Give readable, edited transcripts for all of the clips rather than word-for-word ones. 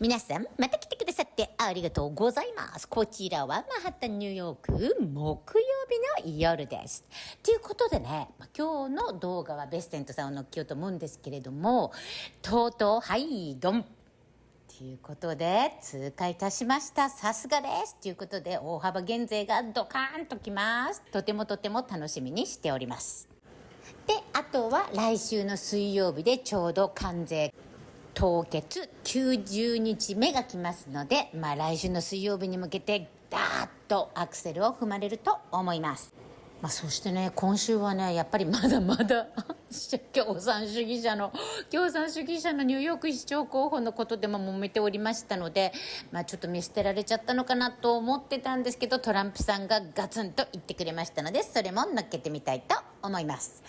皆さん、また来てくださってありがとうございます。こちらはマンハッタンニューヨーク木曜日の夜です。ということでね、今日の動画はベッセントさんを乗っけようと思うんですけれども、とうとうはいドンということで通過いたしました。さすがです。ということで大幅減税がドカーンときます。とても楽しみにしております。で、あとは来週の水曜日でちょうど関税凍結90日目が来ますので、来週の水曜日に向けてダーッとアクセルを踏まれると思います。そしてね、今週はね、やっぱりまだまだ共産主義者のニューヨーク市長候補のことでも揉めておりましたので、ちょっと見捨てられちゃったのかなと思ってたんですけど、トランプさんがガツンと言ってくれましたので、それも乗っけてみたいと思います。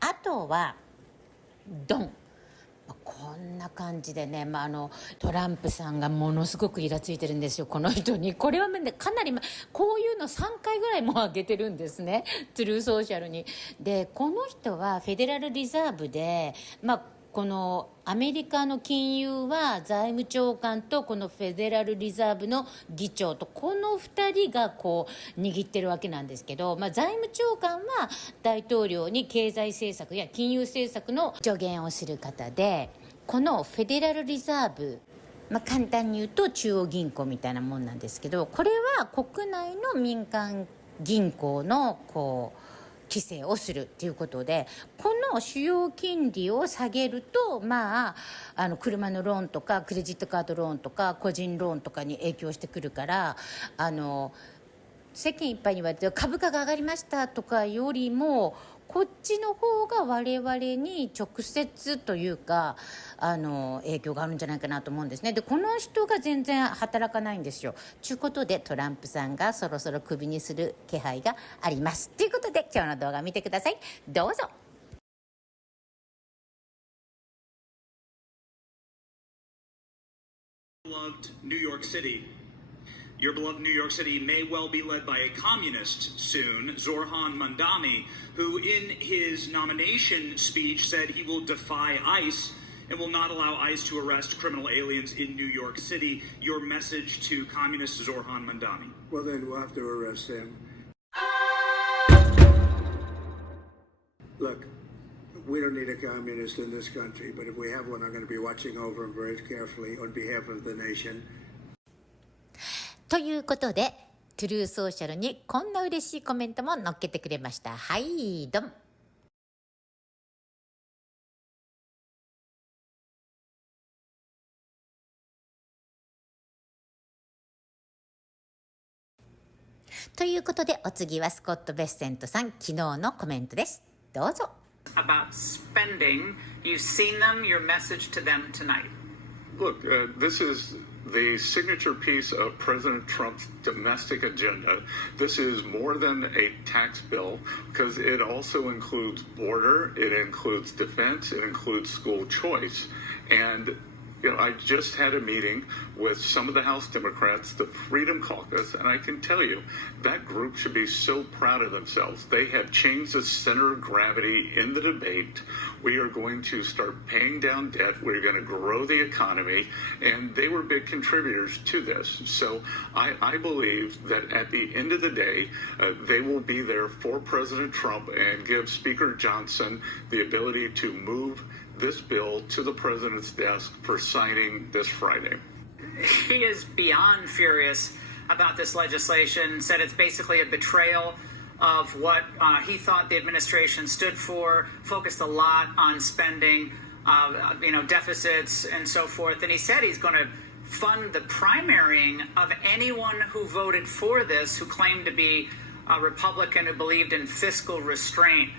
あとはドン、こんな感じでね、トランプさんがものすごくイラついてるんですよ、この人に。これはね、かなり、こういうの3回ぐらいも上げてるんですね、トゥルーソーシャルに。で、この人はフェデラルリザーブで、このアメリカの金融は財務長官とこのフェデラルリザーブの議長と、この2人がこう握ってるわけなんですけど、財務長官は大統領に経済政策や金融政策の助言をする方で、このフェデラルリザーブ、簡単に言うと中央銀行みたいなもんなんですけど、これは国内の民間銀行の規制をするということで、この主要金利を下げると、車のローンとかクレジットカードローンとか個人ローンとかに影響してくるから、世間いっぱいに言われて株価が上がりましたとかよりも、こっちの方が我々に直接というか影響があるんじゃないかなと思うんですね。で、この人が全然働かないんですよ。ということでトランプさんがそろそろクビにする気配があります。ということで今日の動画見てください。どうぞ。Beloved New York City. Your beloved New York City may well be led by a communist soon, Zorhan Mandami, who in his nomination speech said he will defy ICE and will not allow ICE to arrest criminal aliens in New York City. Your message to communist Zorhan Mandami? Well, then we'll have to arrest him. Look, we don't need a communist in this country, but if we have one, I'm going to be watching over him very carefully on behalf of the nation. ということでトゥルーソーシャルにこんな嬉しいコメントも載っけてくれました。はいドン。ということでお次はスコット・ベッセントさん、昨日のコメントです。どうぞ。About spending, you've seen them, your message to them tonight. Look, this is the signature piece of President Trump's domestic agenda. This is more than a tax bill because it also includes border, it includes defense, it includes school choice. And I just had a meeting with some of the House Democrats, the Freedom Caucus, and I can tell you that group should be so proud of themselves. They have changed the center of gravity in the debate. We are going to start paying down debt. We're going to grow the economy, and they were big contributors to this. So I believe that at the end of the day, they will be there for President Trump and give Speaker Johnson the ability to move this bill to the president's desk for signing this Friday. He is beyond furious about this legislation, said it's basically a betrayal of what he thought the administration stood for, focused a lot on spending, deficits and so forth. And he said he's going to fund the primarying of anyone who voted for this, who claimed to be a Republican, who believed in fiscal restraint.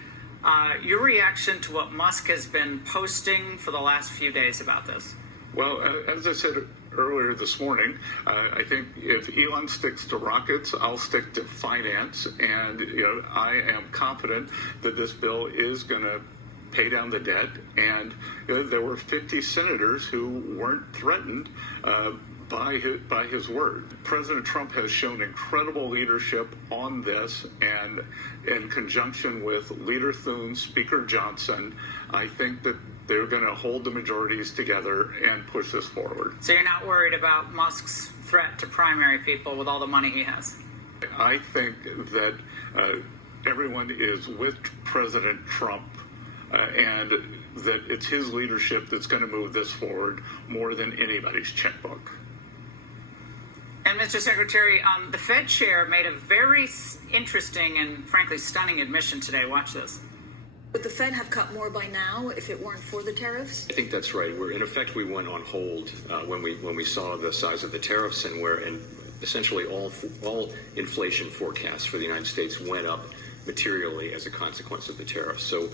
Your reaction to what Musk has been posting for the last few days about this? Well, as I said earlier this morning, I think if Elon sticks to rockets, I'll stick to finance. And, I am confident that this bill is going to pay down the debt. And there were 50 senators who weren't threatened by his word. President Trump has shown incredible leadership on this, and in conjunction with Leader Thune, Speaker Johnson, I think that they're going to hold the majorities together and push this forward. So you're not worried about Musk's threat to primary people with all the money he has? I think that everyone is with President Trump and that it's his leadership that's going to move this forward more than anybody's checkbook. And Mr. Secretary, the Fed chair made a very interesting and frankly stunning admission today. Watch this. Would the Fed have cut more by now if it weren't for the tariffs? I think that's right. In effect, we went on hold when we saw the size of the tariffs and essentially all inflation forecasts for the United States went up materially as a consequence of the tariffs. So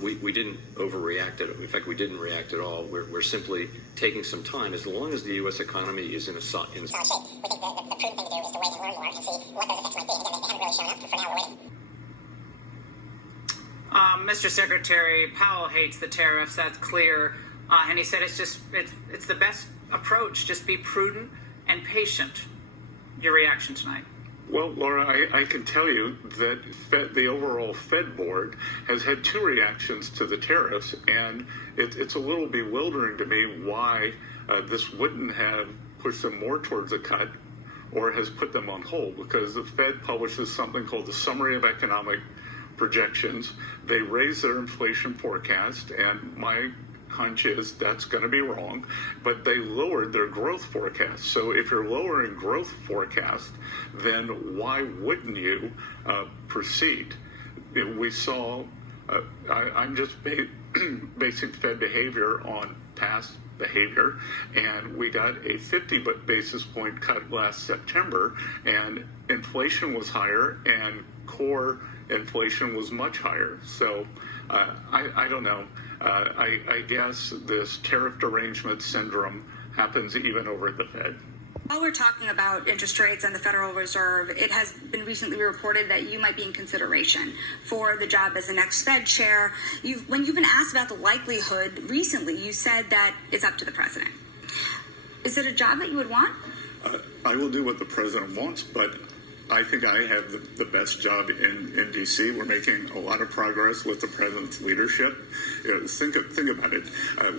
we didn't overreact. In fact, we didn't react at all. We're simply taking some time. As long as the U.S. economy is in solid shape, we think the prudent thing to do is to wait and learn more and see what those effects might be. Again, they haven't really shown up, but for now we're waiting. Mr. Secretary, Powell hates the tariffs. That's clear. And he said it's the best approach. Just be prudent and patient. Your reaction tonight? Well, Laura, I can tell you that the overall Fed board has had two reactions to the tariffs, and it's a little bewildering to me why this wouldn't have pushed them more towards a cut or has put them on hold, because the Fed publishes something called the Summary of Economic Projections. They raise their inflation forecast, and my hunch is that's going to be wrong, but they lowered their growth forecast. So if you're lowering growth forecast, then why wouldn't you proceed? We saw, I'm just basing Fed behavior on past behavior, and we got a 50 basis point cut last September, and inflation was higher and core inflation was much higher. So I don't know. I guess this tariff derangement syndrome happens even over at the Fed. While we're talking about interest rates and the Federal Reserve, it has been recently reported that you might be in consideration for the job as the next Fed chair. When you've been asked about the likelihood recently, you said that it's up to the president. Is it a job that you would want? I will do what the president wants, but I think I have the best job in D.C. We're making a lot of progress with the president's leadership. Think about it.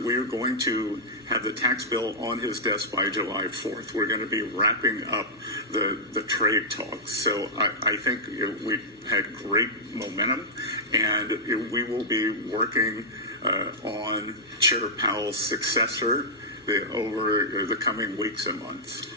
We're going to have the tax bill on his desk by July 4th. We're going to be wrapping up the trade talks. So I think we had great momentum, and we will be working on Chair Powell's successor over the coming weeks and months.